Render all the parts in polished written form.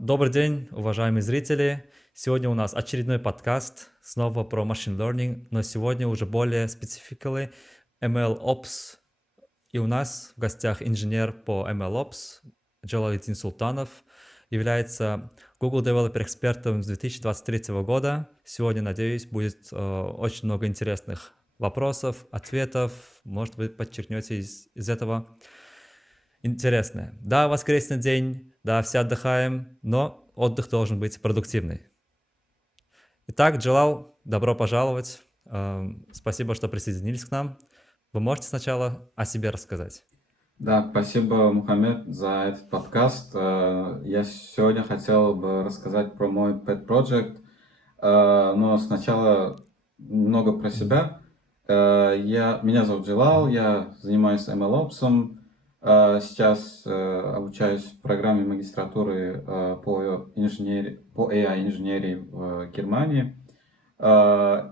Добрый день, уважаемые зрители. Сегодня у нас очередной подкаст, снова про machine learning, но сегодня уже более спецификally MLOps. И у нас в гостях инженер по MLOps Джалалидин Султанов, является Google Developer экспертом с 2023 года. Сегодня, надеюсь, будет очень много интересных вопросов, ответов. Может, вы подчеркнете из этого интересное. Да, воскресный день, да, все отдыхаем, но отдых должен быть продуктивный. Итак, Джалал, добро пожаловать. Спасибо, что присоединились к нам. Вы можете сначала о себе рассказать? Да, спасибо, Мухаммед, за этот подкаст. Я сегодня хотел бы рассказать про мой pet project, но сначала немного про себя. Меня зовут Джилал, я занимаюсь MLOps. Сейчас обучаюсь в программе магистратуры по AI-инженерии в Германии.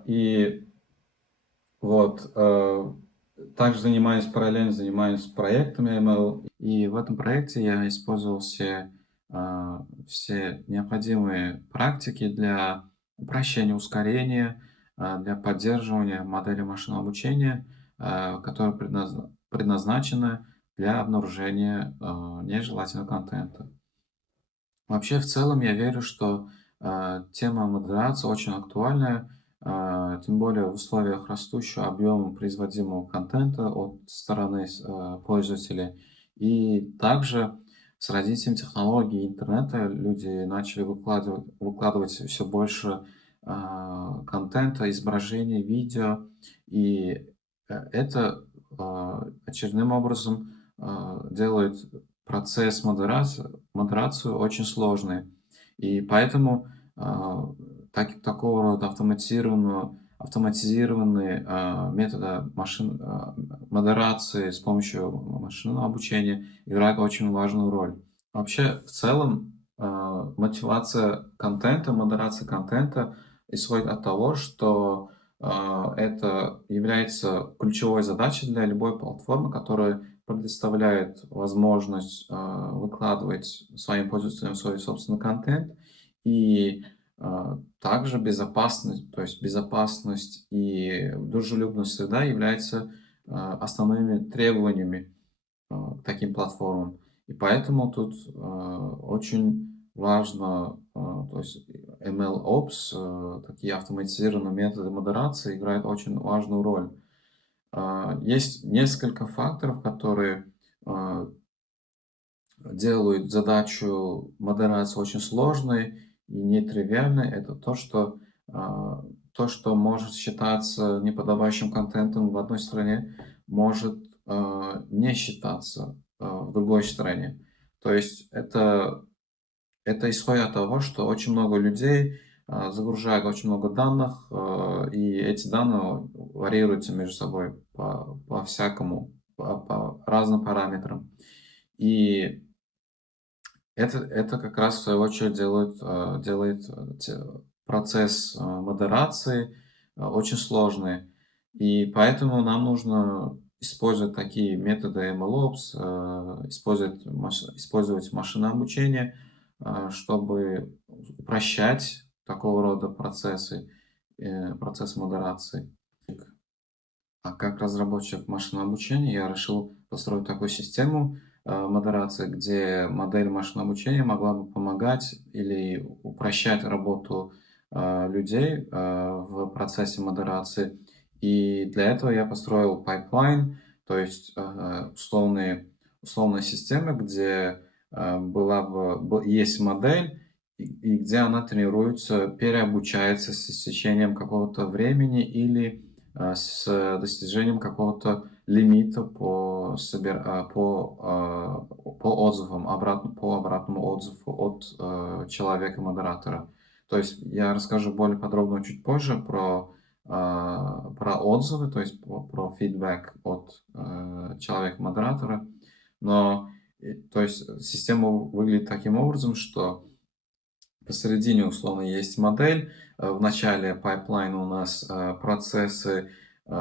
И вот, также параллельно занимаюсь проектами ML, и в этом проекте я использовал все необходимые практики для упрощения, ускорения, для поддерживания модели машинного обучения, которые предназначены для обнаружения нежелательного контента. Вообще, в целом, я верю, что тема модерации очень актуальная, тем более в условиях растущего объема производимого контента от стороны пользователей. И также с развитием технологий интернета люди начали выкладывать все больше контента, изображений, видео. И это очередным образом делает процесс модерацию очень сложный. И поэтому такого рода автоматизированные методы модерации с помощью машинного обучения играют очень важную роль. Вообще, в целом, модерация контента исходит от того, что это является ключевой задачей для любой платформы, которая предоставляет возможность выкладывать своим пользователям свой собственный контент. И также безопасность и дружелюбность среда являются основными требованиями к таким платформам. И поэтому тут очень важно, то есть MLOps, такие автоматизированные методы модерации играют очень важную роль. Есть несколько факторов, которые а, делают задачу модерации очень сложной и нетривиальной. Это то, что может считаться неподобающим контентом в одной стране, может не считаться в другой стране. То есть это исходит от того, что очень много людей загружают очень много данных, и эти данные варьируются между собой по разным параметрам. И это как раз, в свою очередь, делает процесс модерации очень сложный. И поэтому нам нужно использовать такие методы MLOps, использовать машинное обучение, чтобы упрощать такого рода процессы модерации. А как разработчик машинного обучения я решил построить такую систему модерации, где модель машинного обучения могла бы помогать или упрощать работу людей в процессе модерации. И для этого я построил pipeline, то есть условные системы, где есть модель, и где она тренируется, переобучается с течением какого-то времени или с достижением какого-то лимита по отзывам, по обратному отзыву от человека-модератора. То есть я расскажу более подробно чуть позже про отзывы, то есть про фидбэк от человека-модератора. То есть система выглядит таким образом, что посередине условно есть модель. В начале пайплайна у нас процессы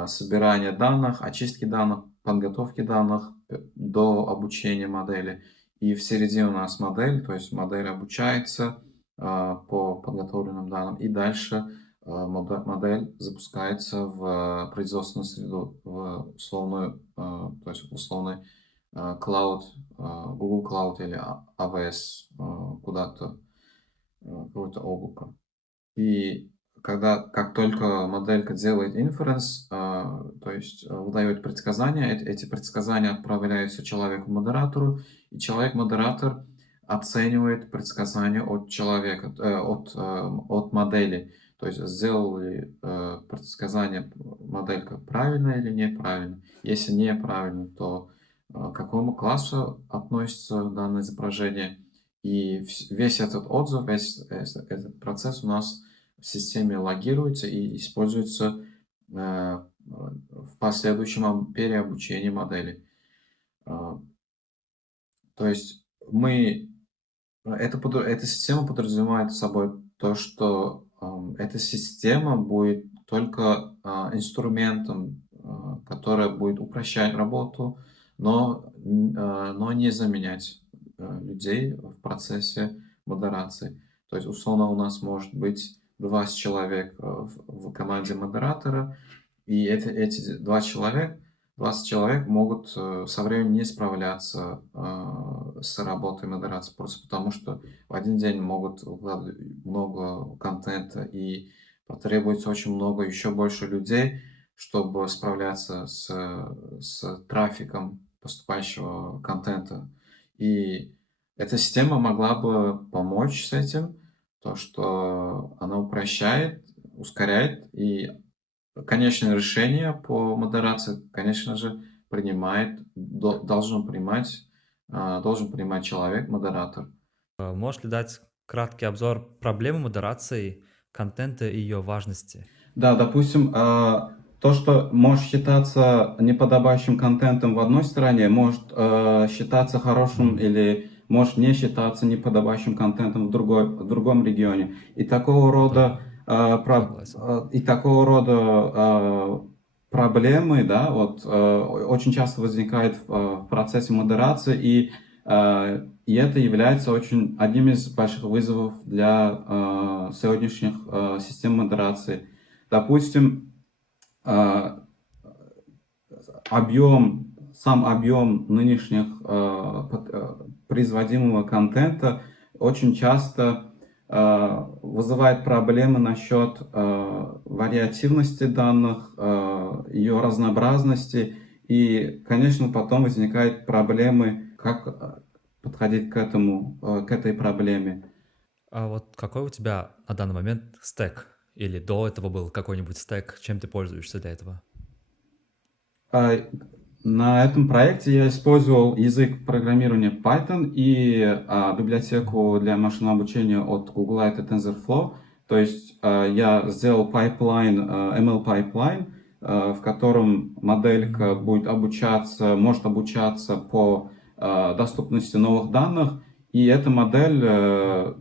собирания данных, очистки данных, подготовки данных до обучения модели. и в середине у нас модель, то есть модель обучается по подготовленным данным, и дальше модель запускается в производственную среду, в условную, то есть условный cloud, Google Cloud или AWS, куда-то, какое-то облако. И как только моделька делает inference, то есть выдает предсказания, эти предсказания отправляются человеку-модератору, и человек-модератор оценивает предсказания от человека, от модели. То есть сделал ли предсказание моделька правильно или неправильно. Если неправильно, то к какому классу относится данное изображение. И весь этот отзыв, весь этот процесс у нас в системе логируется и используется в последующем переобучении модели. А, То есть эта система подразумевает собой то, что эта система будет только инструментом, который будет упрощать работу, но не заменять людей в процессе модерации. То есть, условно, у нас может быть 20 человек в команде модератора, и эти 20 человек могут со временем не справляться с работой модерации, просто потому что в один день могут выкладывать много контента, и потребуется очень много, еще больше людей, чтобы справляться с трафиком поступающего контента. И эта система могла бы помочь с этим, то, что она упрощает, ускоряет, и конечное решение по модерации, конечно же, должен принимать человек-модератор. Можешь ли дать краткий обзор проблемы модерации контента и ее важности? Да, допустим, то, что может считаться неподобающим контентом в одной стране, может считаться хорошим Мгм. или может не считаться неподобающим контентом в другом регионе. И такого рода, Да, согласен. проблемы, да, вот, очень часто возникают в процессе модерации, и это является одним из больших вызовов для сегодняшних систем модерации. Допустим, а, сам объем нынешних производимого контента очень часто вызывает проблемы насчет вариативности данных, ее разнообразности. И, конечно, потом возникают проблемы, как подходить к этой проблеме. А вот какой у тебя на данный момент стек? Или до этого был какой-нибудь стек? Чем ты пользуешься для этого? А, На этом проекте я использовал язык программирования Python и библиотеку для машинного обучения от Google, это TensorFlow. То есть я сделал ML pipeline, в котором моделька может обучаться по доступности новых данных. И эта модель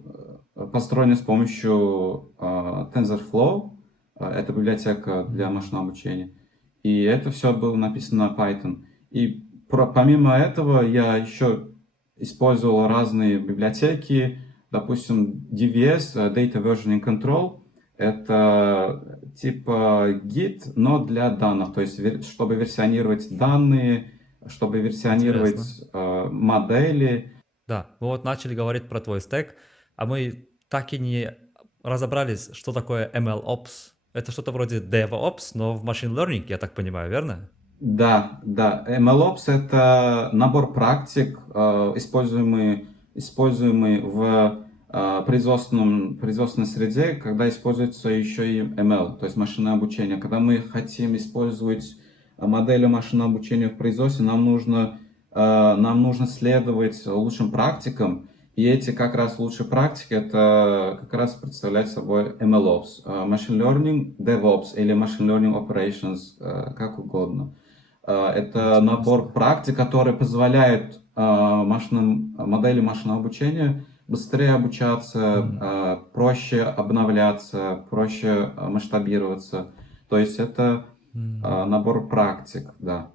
построена с помощью TensorFlow. Это библиотека для М. машинного обучения. И это все было написано на Python. И помимо этого я еще использовал разные библиотеки, допустим, DVS, Data Versioning Control. Это типа Git, но для данных, то есть чтобы версионировать данные, чтобы версионировать Интересно. модели. Да, мы вот начали говорить про твой стек, а мы так и не разобрались, что такое MLOps. Это что-то вроде DevOps, но в machine learning, я так понимаю, верно? Да, да. MLOps — это набор практик, используемый в производственной среде, когда используется еще и ML, то есть машинное обучение. Когда мы хотим использовать модели машинного обучения в производстве, нам нужно следовать лучшим практикам, и эти как раз лучшие практики — это как раз представляют собой MLOps, Machine Learning DevOps или Machine Learning Operations, как угодно. Это набор Интересно. практик, которые позволяют модели машинного обучения быстрее обучаться, М. проще обновляться, проще масштабироваться. То есть это М. набор практик, да.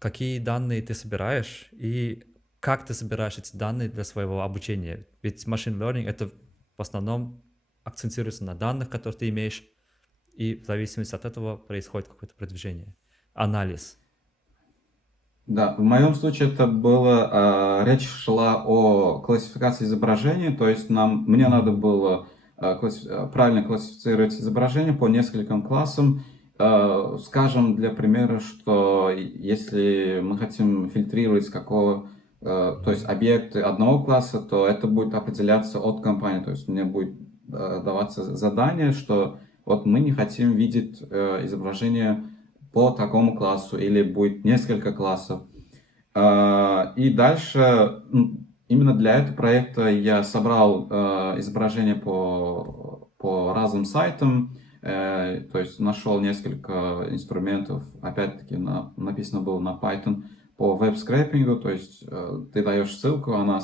Какие данные ты собираешь и как ты собираешь эти данные для своего обучения? Ведь machine learning это в основном акцентируется на данных, которые ты имеешь, и в зависимости от этого происходит какое-то продвижение, анализ. Да, в моем случае это было, речь шла о классификации изображений, то есть мне надо было правильно классифицировать изображение по нескольким классам. Скажем, для примера, что если мы хотим фильтрировать то есть объекты одного класса, то это будет определяться от компании, то есть мне будет даваться задание, что вот мы не хотим видеть изображение по такому классу, или будет несколько классов. И дальше, именно для этого проекта я собрал изображения по разным сайтам, то есть нашел несколько инструментов, опять-таки написано было на Python, по веб-скрэпингу, то есть ты даешь ссылку, она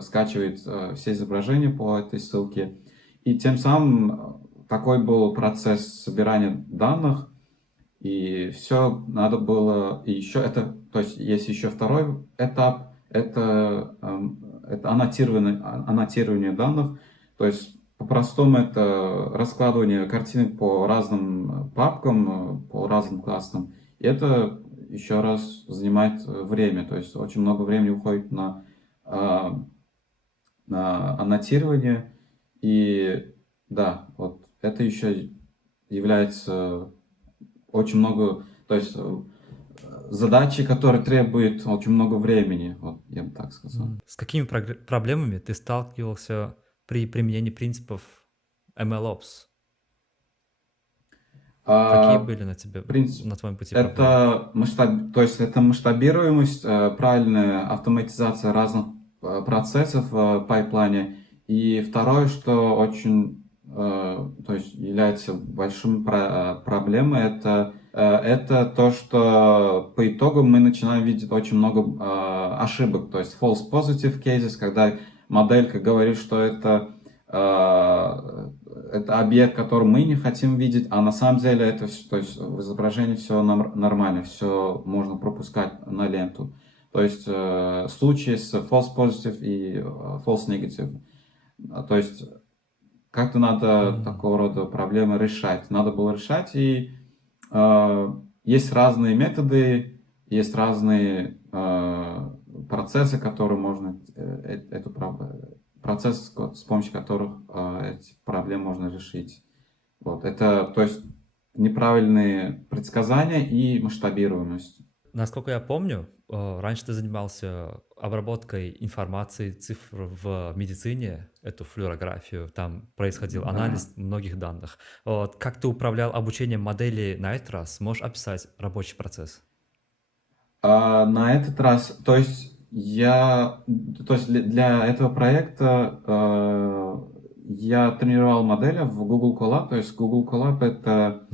скачивает все изображения по этой ссылке, и тем самым такой был процесс собирания данных. И все надо было, и еще то есть есть еще второй этап, это аннотирование данных, то есть по-простому это раскладывание картинок по разным папкам, по разным классам, и это еще раз занимает время, то есть очень много времени уходит а, на аннотирование, и да, вот это еще является очень много, то есть задачи, которые требуют очень много времени, вот я бы так сказал. С какими проблемами ты сталкивался при применении принципов MLOps? Какие А, были принцип, на твоем пути проблемы? то есть это масштабируемость, правильная автоматизация разных процессов в пайплайне. И второе, что очень, то есть является большой проблемой, это то, что по итогу мы начинаем видеть очень много ошибок, то есть false positive cases, когда моделька говорит, что это объект, который мы не хотим видеть, а на самом деле то есть в изображении все нормально, все можно пропускать на ленту. То есть случаи с false positive и false negative. То есть как-то надо такого рода проблемы решать. Надо было решать, и есть разные методы, есть разные процессы, которые можно процесс, с помощью которых эти проблемы можно решить. Вот. Это, то есть, неправильные предсказания и масштабируемость. Насколько я помню, раньше ты занимался обработкой информации, цифр в медицине, эту флюорографию, там происходил Да. анализ многих данных. Вот, как ты управлял обучением модели на этот раз? Можешь описать рабочий процесс? На этот раз, то есть для этого проекта я тренировал модели в Google Colab, то есть Google Colab это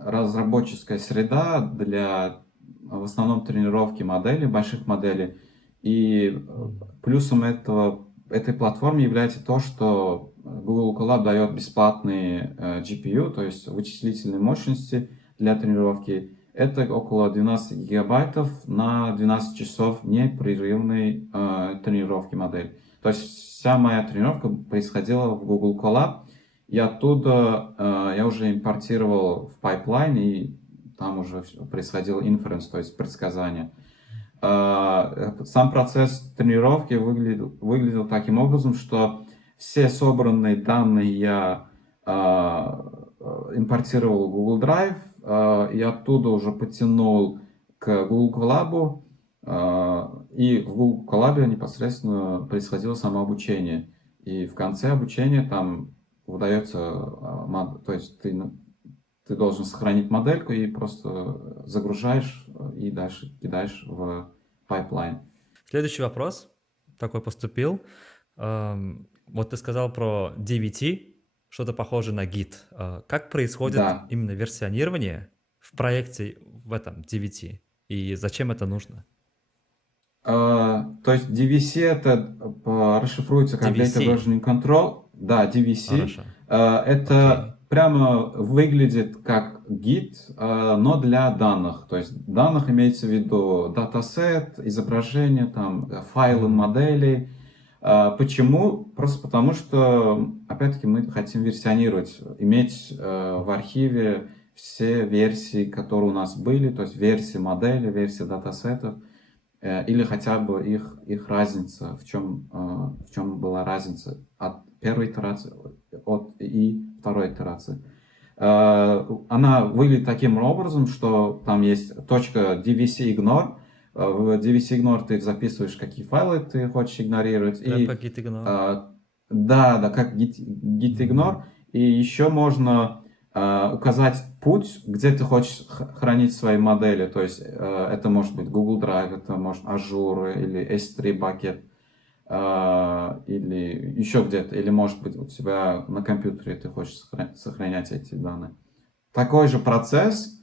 разработческая среда для в основном тренировки моделей, больших моделей. И плюсом этой платформы является то, что Google Colab дает бесплатные GPU, то есть вычислительные мощности для тренировки. Это около 12 гигабайтов на 12 часов непрерывной тренировки модели. То есть вся моя тренировка происходила в Google Colab, и оттуда я уже импортировал в пайплайн, и там уже происходил inference, то есть предсказание. Сам процесс тренировки выглядел таким образом, что все собранные данные я импортировал в Google Drive, и оттуда уже потянул к Google Colab, и в Google Colab непосредственно происходило самообучение. И в конце обучения там выдается, то есть ты должен сохранить модельку и просто загружаешь и дальше кидаешь в пайплайн. Следующий вопрос такой поступил. Вот ты сказал про DVT, что-то похожее на Git. Как происходит Да. именно версионирование в проекте в этом DVT? И зачем это нужно? То есть DVC это расшифруется как DVC. Data Versioning Control. Да, DVC. Хорошо. Это прямо выглядит как гид, но для данных. То есть данных имеется в виду датасет, изображение, там, файлы, Мгм. модели. Почему? Просто потому что, опять-таки, мы хотим версионировать, иметь в архиве все версии, которые у нас были, то есть версии модели, версии датасетов, или хотя бы их разница, в чем была разница от первой итерации и второй итерации. Она выглядит таким образом, что там есть точка DVC ignore. В DVC ignore ты записываешь, какие файлы ты хочешь игнорировать. Прям И как git ignore. да, как git ignore. И еще можно указать путь, где ты хочешь хранить свои модели. То есть это может быть Google Drive, это может Azure или S3 bucket, или еще где-то, или может быть у тебя на компьютере ты хочешь сохранять эти данные. Такой же процесс,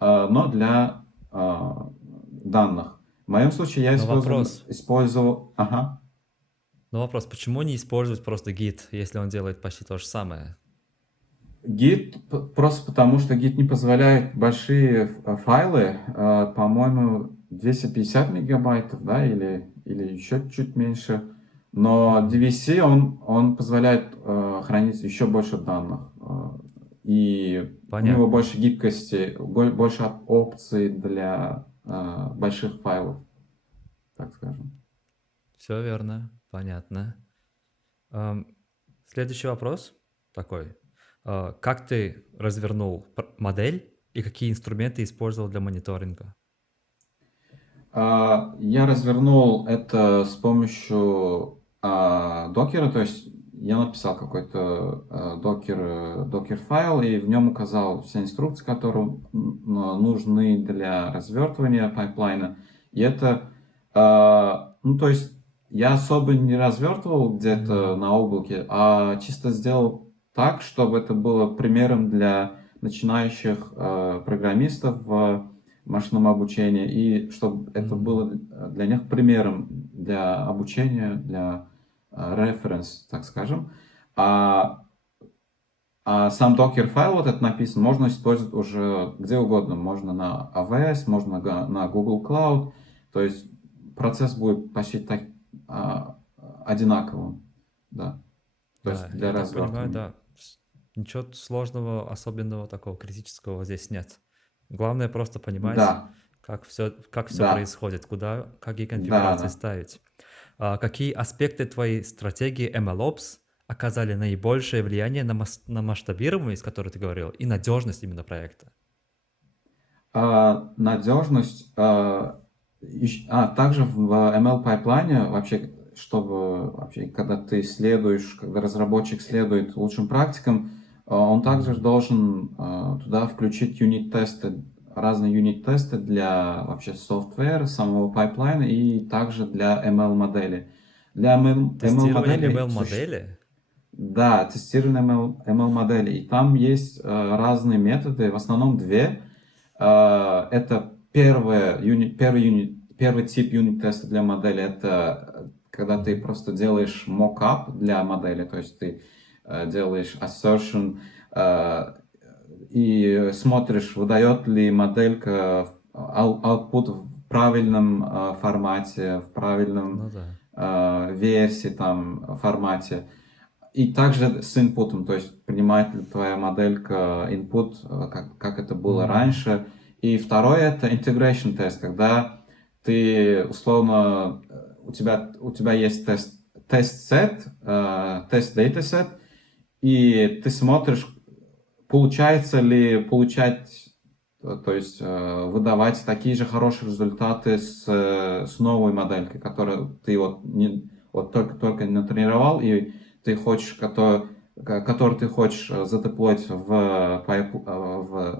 но для данных. В моем случае я Но вопрос, использовал... Ага. почему не использовать просто git, если он делает почти то же самое? Git просто потому, что Git не позволяет большие файлы, по-моему, 250 мегабайтов, да, или еще чуть меньше. Но DVC, он позволяет хранить еще больше данных. И у него Понятно. больше гибкости, больше опций для больших файлов, так скажем. Все верно, понятно. Следующий вопрос такой. Как ты развернул модель и какие инструменты использовал для мониторинга? Я развернул это с помощью докера, то есть я написал какой-то докер файл и в нем указал все инструкции, которые нужны для развертывания пайплайна. И это, ну то есть я особо не развертывал где-то на облаке, а чисто сделал так, чтобы это было примером для начинающих программистов в машинном обучении, и чтобы это было для них примером для обучения, для референс, так скажем. А, а сам докер файл вот это написан, можно использовать уже где угодно. Можно на AWS, можно на Google Cloud. То есть процесс будет почти так, одинаковым. Да. То Да, есть для я так понимаю, развертывания. да. Ничего сложного, особенного такого критического здесь нет. Главное просто понимать, Да, как все да, происходит, куда, какие да, конфигурации да. ставить. Какие аспекты твоей стратегии MLOps оказали наибольшее влияние на масштабируемость, о которой ты говорил, и надежность именно проекта? Надежность, также в ML пайплайне вообще, чтобы вообще, когда ты следуешь, когда разработчик следует лучшим практикам, он также должен туда включить юнит-тесты, разные юнит-тесты для вообще софтвера, самого пайплайна и также для ML-модели. Для Тестирование ML-модели ML-модели? да, тестирование ML-модели. И там есть разные методы, в основном две. Это первый тип юнит-теста для модели. Это когда ты просто делаешь mock-up для модели, то есть ты делаешь assertion и смотришь, выдает ли моделька output в правильном формате, в правильном Ну да. версии, там, формате. И также с инпутом, то есть принимает ли твоя моделька input, как это было раньше. И второе это integration тест, когда ты условно, у тебя есть тест-сет, тест-датасет, и ты смотришь, получается ли получать, то есть выдавать такие же хорошие результаты с новой моделькой, которую ты вот только натренировал, и ты хочешь, который ты хочешь задеплоить в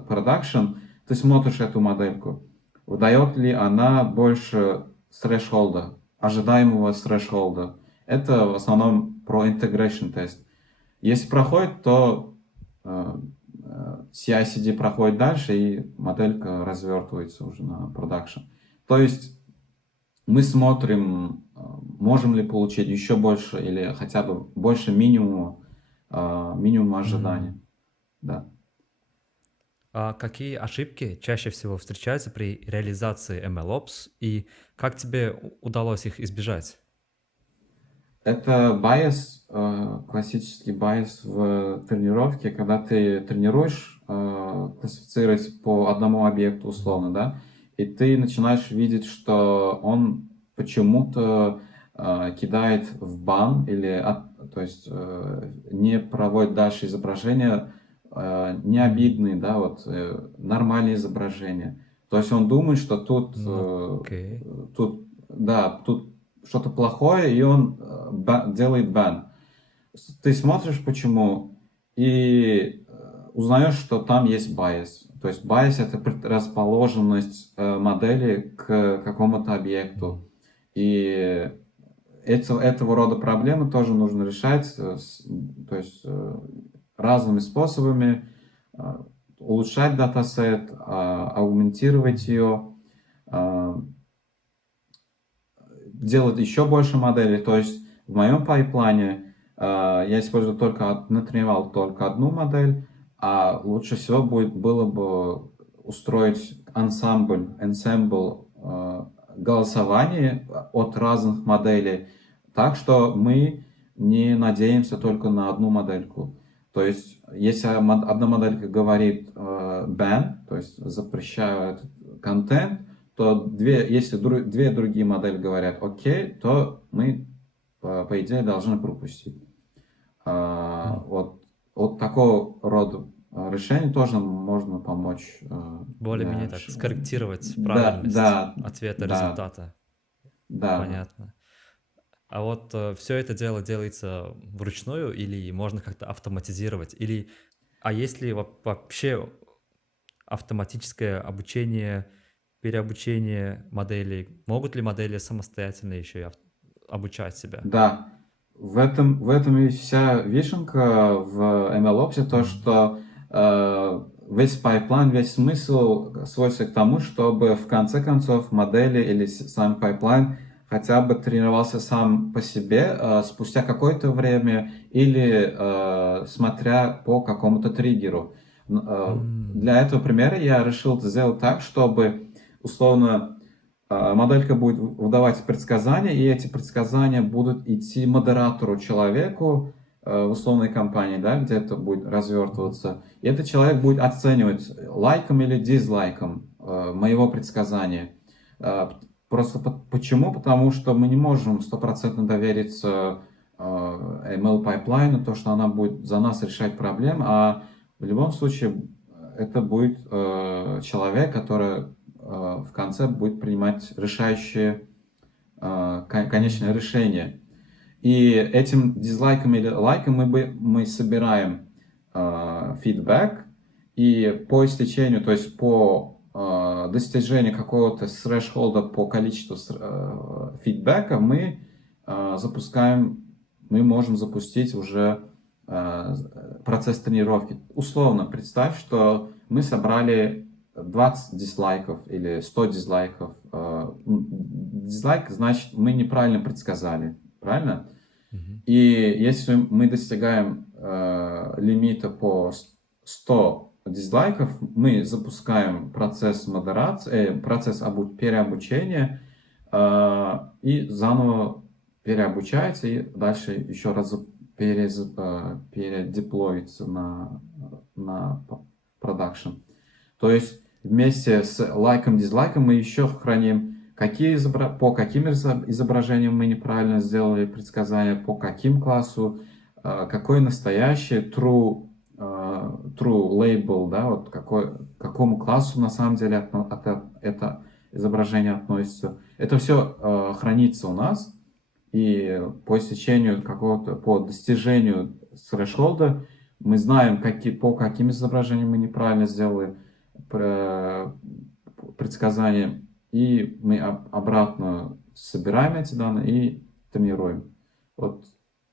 продакшн, ты смотришь эту модельку. Выдает ли она больше threshold, ожидаемого threshold. Это в основном про integration тест. Если проходит, то CI/CD проходит дальше, и моделька развертывается уже на продакшн. То есть мы смотрим, можем ли получить еще больше или хотя бы больше минимума ожидания. да. А какие ошибки чаще всего встречаются при реализации MLOps и как тебе удалось их избежать? Это байс, классический байс в тренировке, когда ты тренируешь классифицировать по одному объекту условно, да, и ты начинаешь видеть, что он почему-то кидает в бан или, то есть не проводит дальше изображения не обидные, да, вот нормальные изображения. То есть он думает, что тут, Ну, окей. тут, да, тут что-то плохое, и он делает бан. Ты смотришь почему и узнаешь, что там есть bias. То есть bias — это предрасположенность модели к какому-то объекту. И этого рода проблемы тоже нужно решать, то есть разными способами, улучшать датасет, аугментировать ее, делать еще больше моделей. То есть в моем пайплайне я использую натренировал только одну модель, а лучше всего было бы устроить ensemble голосование от разных моделей, так что мы не надеемся только на одну модельку. То есть, если одна моделька говорит ban, то есть запрещаю этот контент, то если две другие модели говорят окей, то мы, по идее, должны пропустить. Вот такого рода решение тоже можно помочь. Более-менее так скорректировать Да, правильность да, ответа, да, результата. да. Понятно. А вот все это дело делается вручную или можно как-то автоматизировать? А есть ли вообще автоматическое обучение, переобучение моделей? Могут ли модели самостоятельно еще и обучать себя? Да, в этом и вся вишенка в MLOps, то, что весь пайплайн, весь смысл сводится к тому, чтобы в конце концов модели или сам пайплайн хотя бы тренировался сам по себе спустя какое-то время или смотря по какому-то триггеру. Для этого примера я решил сделать так, чтобы условно моделька будет выдавать предсказания, и эти предсказания будут идти модератору, человеку в условной компании, да, где это будет развертываться. И этот человек будет оценивать лайком или дизлайком моего предсказания. Просто почему? Потому что мы не можем стопроцентно довериться ML пайплайну, то, что она будет за нас решать проблемы, а в любом случае это будет человек, который в конце будет принимать решающее конечное решение. И этим дизлайком или лайком мы собираем фидбэк, и по истечению, то есть по достижению какого-то threshold по количеству фидбэка мы можем запустить уже процесс тренировки. Условно, представь, что мы собрали 20 дизлайков или 100 дизлайков. Дизлайк значит, мы неправильно предсказали, правильно? И если мы достигаем лимита по 100 дизлайков, мы запускаем процесс модерации, процесс переобучения и заново переобучается, и дальше еще раз передеплоится на продакшн. То есть вместе с лайком-дизлайком мы еще храним, по каким изображениям мы неправильно сделали предсказания, по каким классу, какой настоящий true label, да, вот к какому классу на самом деле это изображение относится. Это все хранится у нас, и по истечению по достижению threshold мы знаем, по каким изображениям мы неправильно сделали предсказания, и мы обратно собираем эти данные и тренируем. Вот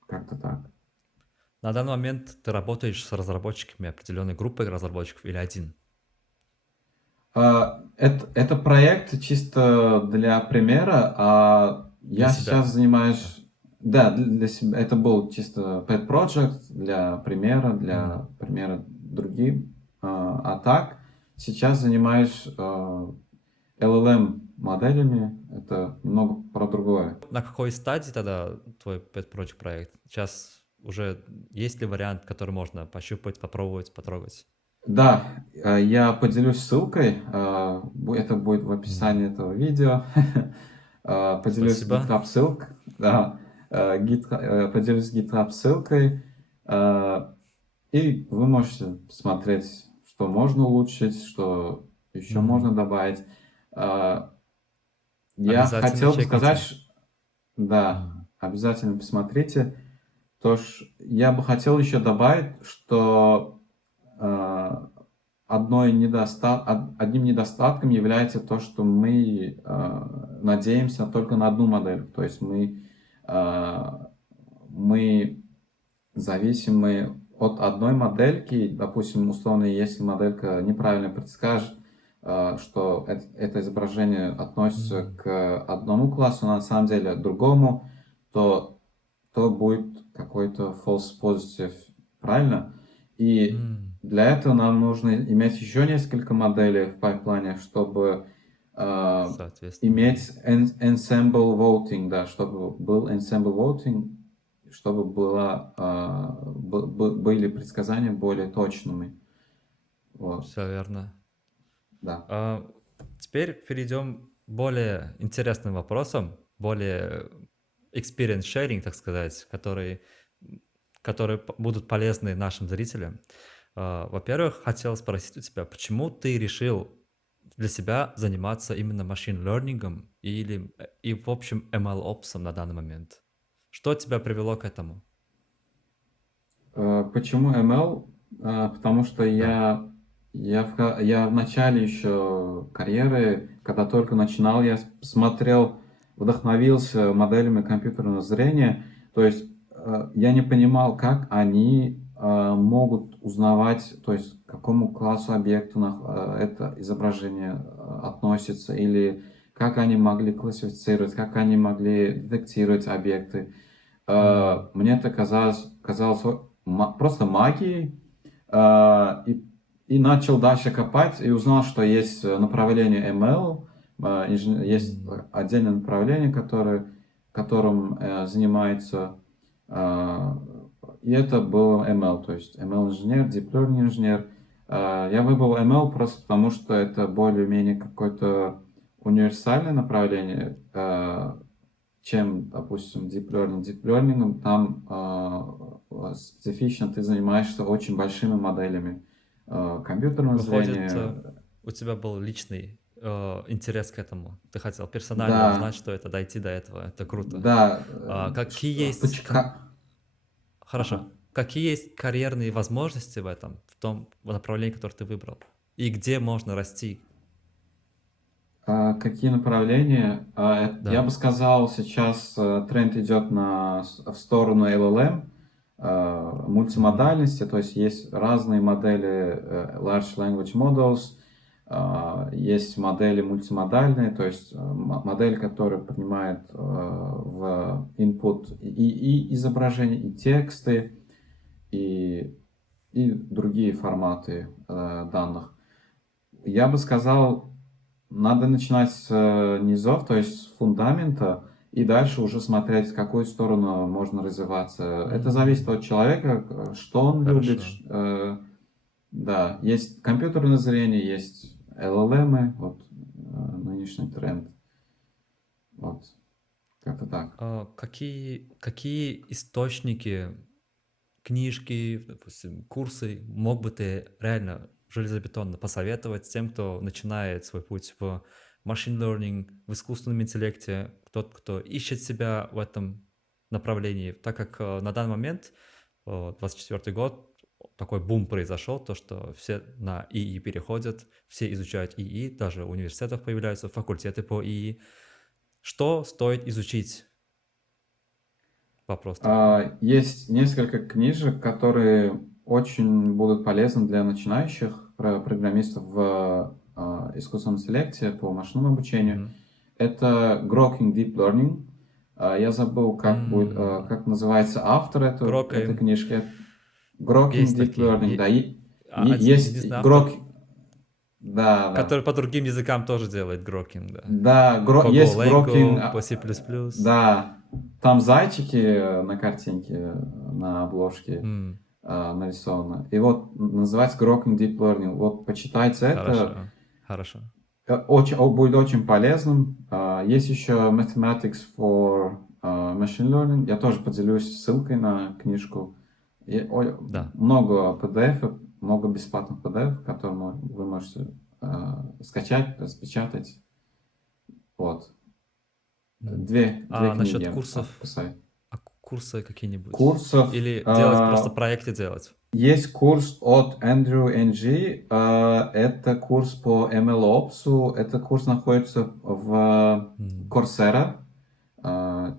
как-то так. На данный момент ты работаешь с разработчиками, определенной группой разработчиков или один? Это проект чисто для примера, а Для я себя. сейчас занимаюсь... Да, для себя. Это был чисто pet project для примера, другим. А так, сейчас занимаюсь LLM моделями, это немного про другое. На какой стадии тогда твой Pet Project проект? Сейчас уже есть ли вариант, который можно пощупать, попробовать, потрогать? Да, я поделюсь ссылкой, это будет в М, описании этого видео. Поделюсь Спасибо. GitHub ссылкой, да, поделюсь GitHub ссылкой, и вы можете посмотреть, что можно улучшить, что еще можно М, добавить. Я Обязательно хотел бы сказать, чекните. да, М, обязательно посмотрите. Я бы хотел еще добавить, что одним недостатком является то, что мы надеемся только на одну модель. То есть мы зависимы от одной модельки. Допустим, условно, если моделька неправильно предскажет, что это изображение относится м, к одному классу, а на самом деле к другому, то будет какой-то false positive, правильно? И м, для этого нам нужно иметь еще несколько моделей в пайплайне, чтобы Соответственно. иметь ensemble voting, да, чтобы был ensemble voting, чтобы были предсказания более точными. Вот, Все верно. да. А, Теперь перейдем к более интересным вопросам, более experience sharing, так сказать, которые будут полезны нашим зрителям. Во-первых, хотел спросить у тебя, почему ты решил для себя заниматься именно machine learning и в общем ML-опсом на данный момент? Что тебя привело к этому? Почему ML? Потому что Да. я в начале еще карьеры, когда только начинал, я смотрел, вдохновился моделями компьютерного зрения. То есть я не понимал, как они могут узнавать, то есть к какому классу объекта это изображение относится, или как они могли классифицировать, как они могли детектировать объекты. М, Мне это казалось просто магией, и начал дальше копать, и узнал, что есть направление ML, есть м, отдельное направление, которым занимается, а, и это был ML, то есть ML-инженер, Deep Learning инженер. Я выбрал ML просто потому, что это более-менее какое-то универсальное направление, чем, допустим, Deep Learning. Deep Learning там специфично ты занимаешься очень большими моделями компьютерного Выходит, зрения. у тебя был личный интерес к этому. Ты хотел персонально узнать, Да, что это, дойти до этого. Это круто. да, Какие есть Хорошо. ага. Какие есть карьерные возможности в том направлении, которое ты выбрал? И где можно расти? Какие направления? Я Да. бы сказал, сейчас тренд идет в сторону LLM, Мгм. мультимодальности, то есть разные модели Large Language Models, есть модели мультимодальные, то есть модель, которая принимает в input и изображения, и тексты, и, и другие форматы данных. Я бы сказал, надо начинать с низов, то есть с фундамента, и дальше уже смотреть, в какую сторону можно развиваться. Это зависит М, от человека, что он любит. Хорошо. Да, есть компьютерное зрение, есть LLM, вот нынешний тренд. Вот, как-то так. Какие источники, книжки, допустим, курсы мог бы ты реально железобетонно посоветовать тем, кто начинает свой путь в machine learning, в искусственном интеллекте, тот, кто ищет себя в этом направлении, так как на данный момент, 24 год, такой бум произошел, то, что все на ИИ переходят, все изучают ИИ, даже в университетах появляются факультеты по ИИ. Что стоит изучить? Вопрос такой. Есть несколько книжек, которые очень будут полезны для начинающих программистов в искусственном интеллекте по машинному обучению. Мгм. Это Grokking Deep Learning. Я забыл, М, как называется автор этой Грокаем. книжки. Grokking Есть Deep такие. Learning, да. Один Есть единственный автор, Grok, да, да. который по другим языкам тоже делает грокинг, да. Да, По есть Grokking, Golang, по C++. да, там зайчики на картинке, на обложке М, нарисовано. И вот называется Grokking Deep Learning. Вот почитайте это, Хорошо, хорошо. будет очень полезным. Есть еще Mathematics for Machine Learning. Я тоже поделюсь ссылкой на книжку. Да. Много PDF, много бесплатных PDF, которые вы можете скачать, распечатать. Вот. М. Две А насчет книги курсов, посоветую. курсы какие-нибудь? Курсов. Или делать просто проекты делать? Есть курс от Andrew NG. Это курс по MLOps. Этот курс находится в М, Coursera.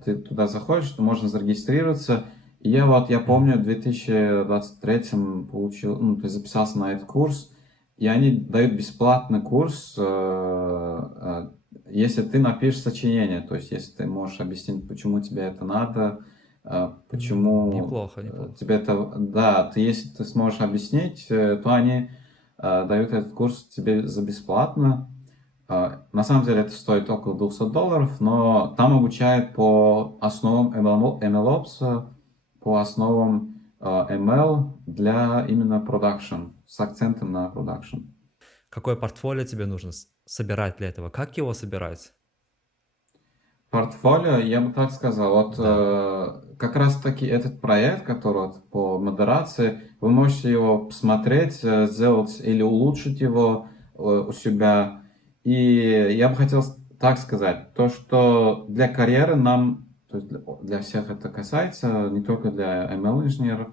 Ты туда заходишь, можно зарегистрироваться. И я мгм. помню, в 2023 получил, ну, то есть записался на этот курс, и они дают бесплатный курс, если ты напишешь сочинение, то есть если ты можешь объяснить, почему тебе это надо, почему Неплохо, неплохо. тебе это... Да, если ты сможешь объяснить, то они дают этот курс тебе за бесплатно. На самом деле это стоит около $200, но там обучают по основам MLOps, по основам ML для именно продакшн, с акцентом на продакшн. Какое портфолио тебе нужно собирать для этого? Как его собирать? Портфолио, я бы так сказал, вот Да. как раз таки этот проект, который вот по модерации, вы можете его посмотреть, сделать или улучшить его у себя. И я бы хотел так сказать, то, что для карьеры нам, то есть для всех это касается, не только для ML-инженеров,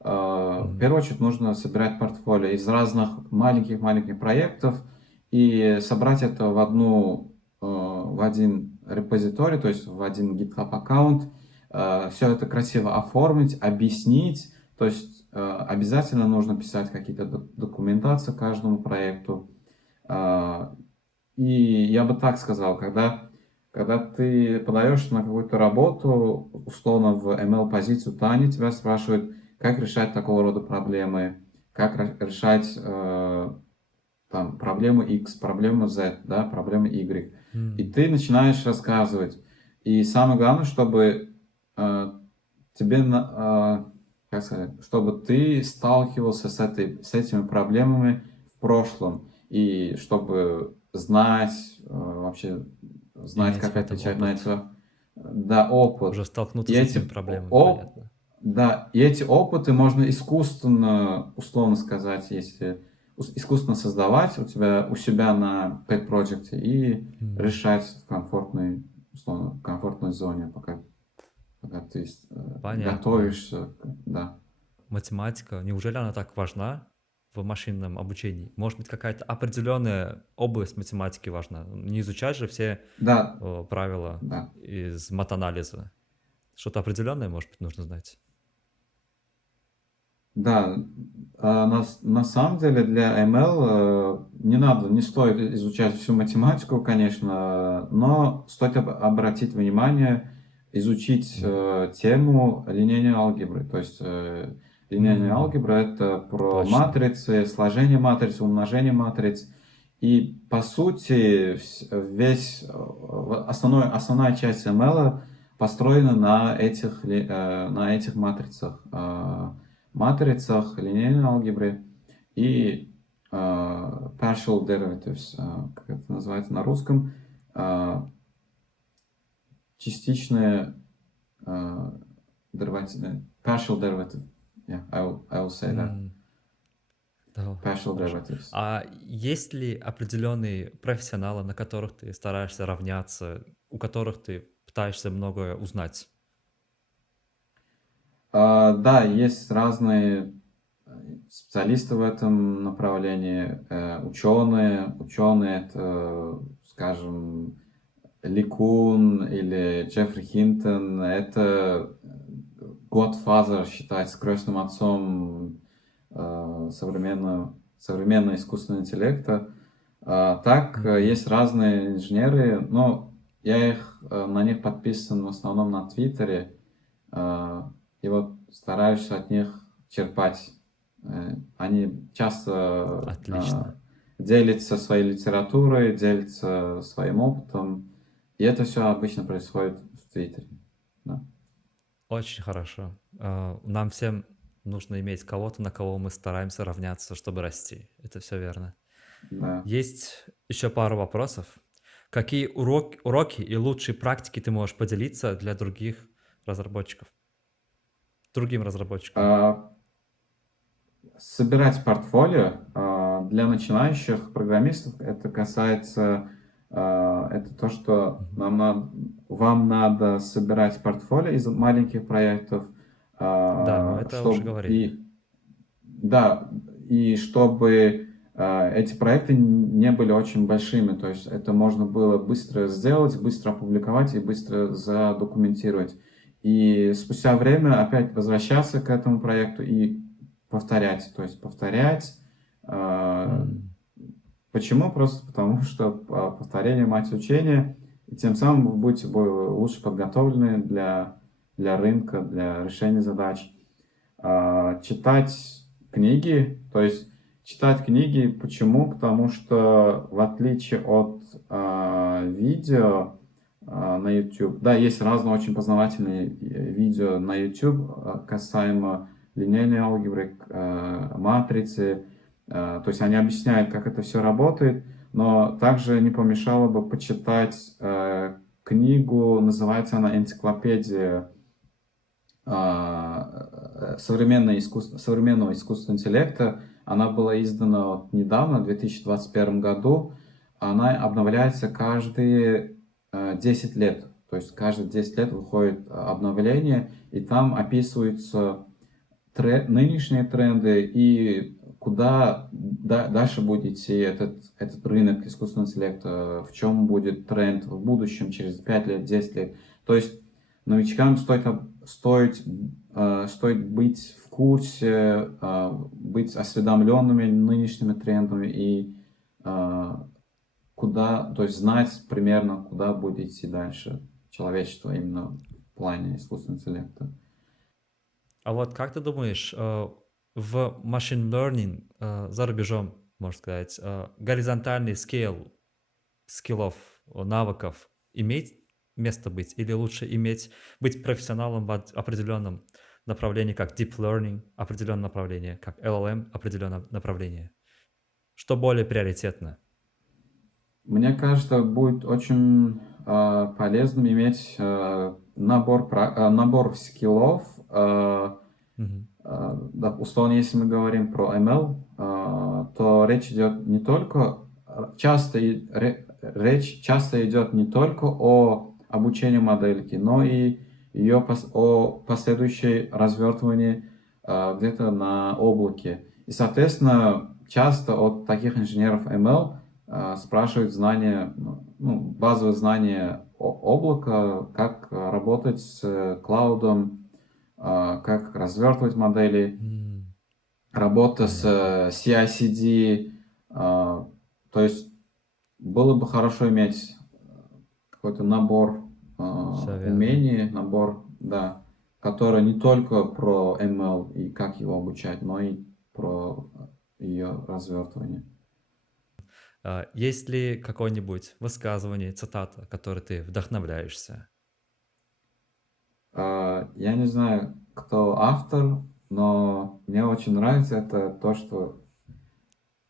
в Мгм. первую очередь нужно собирать портфолио из разных маленьких-маленьких проектов и собрать это в один репозиторий, то есть в один GitHub аккаунт, все это красиво оформить, объяснить, то есть обязательно нужно писать какие-то документации каждому проекту. А, И я бы так сказал, когда ты подаешь на какую-то работу, условно в ML-позицию, то они тебя спрашивают, как решать такого рода проблемы, как решать там проблему X, проблему Z, да, проблему Y. И М. ты начинаешь рассказывать. И самое главное, чтобы тебе, как сказать, чтобы ты сталкивался с этими проблемами в прошлом. И чтобы вообще знать, Иметь как в этом отвечать на опыт. это. Да, опыт. Уже И столкнуться с эти этими проблемами, понятно. да, и эти опыты можно искусственно, условно сказать, если искусственно создавать у себя на pet проекте и М. решать в условно, комфортной зоне, пока ты Понятно. готовишься, да. Математика, неужели она так важна в машинном обучении? Может быть, какая-то определенная область математики важна? Не изучать же все Да, правила да. из матанализа. Что-то определенное, может быть, нужно знать? Да, на самом деле для ML не стоит изучать всю математику, конечно, но стоит обратить внимание, изучить М. тему линейной алгебры. То есть линейная М, алгебра — это про Точно. матрицы, сложение матриц, умножение матриц. И по сути основная часть ML построена на этих матрицах линейной алгебры и partial derivatives, как это называется на русском, а, частичные деривативы, partial derivative. Yeah, I will say that. М, Да, Partial хорошо. derivatives. А есть ли определенные профессионалы, на которых ты стараешься равняться, у которых ты пытаешься многое узнать? Да, есть разные специалисты в этом направлении, ученые. Ученые — это, скажем, Ли Кун или Джеффри Хинтон — это Godfather, считается крестным отцом современного искусственного интеллекта. Так, М, есть разные инженеры, но на них подписан в основном на Твиттере, и вот стараюсь от них черпать Они часто Отлично. делятся своей литературой, делятся своим опытом, и это все обычно происходит в Твиттере. Да. Очень хорошо. Нам всем нужно иметь кого-то, на кого мы стараемся равняться, чтобы расти. Это все верно. Да. Есть еще пару вопросов. Какие уроки и лучшие практики ты можешь поделиться для других разработчиков? Другим разработчикам. А, Собирать портфолио для начинающих программистов это касается это то, что Мгм. вам надо собирать портфолио из маленьких проектов, Да, мы это уже чтобы говорили. да, и чтобы эти проекты не были очень большими, то есть это можно было быстро сделать, быстро опубликовать и быстро задокументировать. И спустя время опять возвращаться к этому проекту и повторять, то есть повторять. а, М, Почему? Просто потому, что повторение мать учения, и тем самым вы будете лучше подготовлены для рынка, для решения задач. Читать книги, то есть читать книги, почему? Потому что в отличие от видео на YouTube, да, есть разные очень познавательные видео на YouTube касаемо линейной алгебры, матрицы, то есть они объясняют, как это все работает, но также не помешало бы почитать книгу, называется она «Энциклопедия современного искусственного интеллекта». Она была издана вот недавно, в 2021 году. Она обновляется каждые 10 лет. То есть каждые 10 лет выходит обновление, и там описываются нынешние тренды и куда дальше будет идти этот рынок искусственного интеллекта, в чем будет тренд в будущем, через 5 лет, 10 лет. То есть новичкам стоит быть в курсе, быть осведомленными нынешними трендами и то есть знать примерно, куда будет идти дальше человечество именно в плане искусственного интеллекта. А вот как ты думаешь, в machine learning за рубежом, можно сказать, горизонтальный скейл скиллов, навыков имеет место быть? Или лучше быть профессионалом в определенном направлении, как deep learning, определенное направление, как LLM, определенное направление? Что более приоритетно? Мне кажется, будет очень полезным иметь набор скиллов. Мгм. Да, условно, если мы говорим про ML, то речь идет не только речь часто идет не только о обучении модельки, но и о последующей развертывании где-то на облаке. И, соответственно, часто от таких инженеров ML спрашивают базовые знания облака, как работать с клаудом, как развертывать модели, М, работа с Понятно. CI/CD. То есть было бы хорошо иметь какой-то набор Все верно. умений, да, который не только про ML и как его обучать, но и про ее развертывание. Есть ли какое-нибудь высказывание, цитата, которой ты вдохновляешься? Я не знаю, кто автор, но мне очень нравится это то,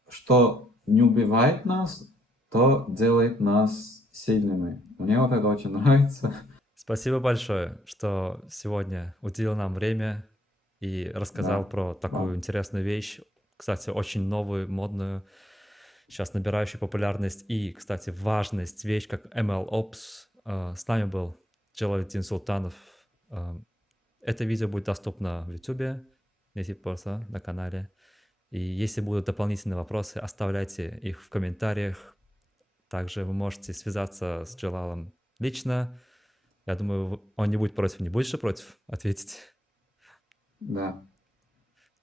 что не убивает нас, то делает нас сильными. Мне вот это очень нравится. Спасибо большое, что сегодня уделил нам время и рассказал Да, про такую вам. интересную вещь. Кстати, очень новую, модную, сейчас набирающую популярность и, кстати, важность вещь, как MLOps. С нами был Джалалидин Султанов. Э, Это видео будет доступно в YouTube, если просто на канале. И если будут дополнительные вопросы, оставляйте их в комментариях. Также вы можете связаться с Джалалом лично. Я думаю, он не будет против, не будешь же против ответить? Да.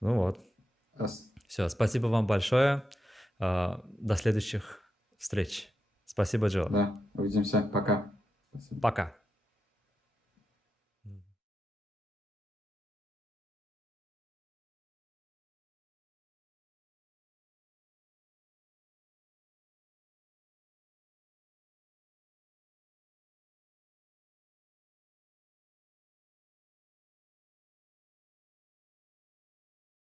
Ну вот. Ас- Все, спасибо вам большое. До следующих встреч. Спасибо, Джо. Да, увидимся. Пока. Спасибо. Пока.